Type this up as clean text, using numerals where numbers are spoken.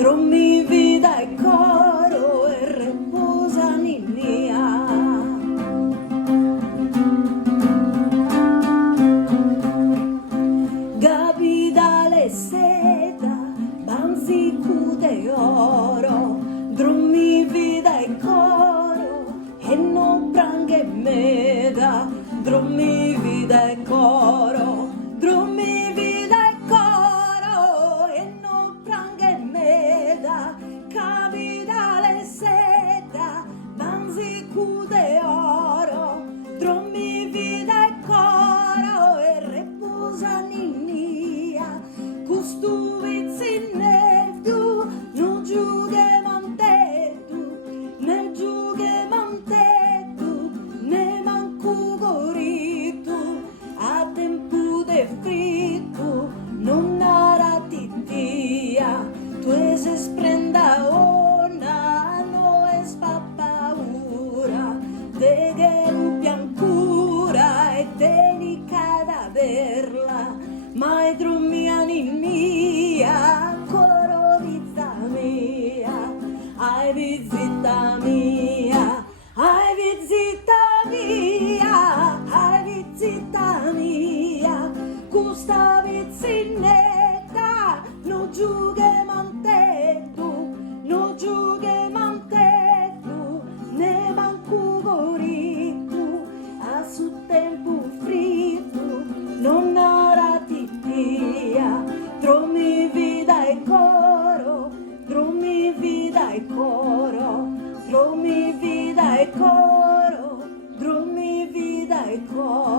Dormi vida e coro e reposa ninnia. Gabi dalle seda, banzi cude oro, dormi vida e coro e non pranghe meda, dormi vida e coro, dormi vida e coro e non pranghe meda, gabi dalle seda, banzi cude oro, dormi vida e coro e reposa ninnia, custuvizzi nel tu, non giughe mantetu, nel giughe mantetu, ne mancu goritu, a tempo de frittu, non arati tia, tu se sprenda ona, no es pa paura, de che biancura e delicata verla, mai drummia mia, coro vita mia, ai visita mia, ai visita mia, ai visita mia, custa vizinetta, no giughe mantetu, no giughe mantetu, ne mancu goritu, a su tempo frittu, non arati tia, dormi vida e coro, dormi vida e coro, dormi vida e coro, dormi vida e coro.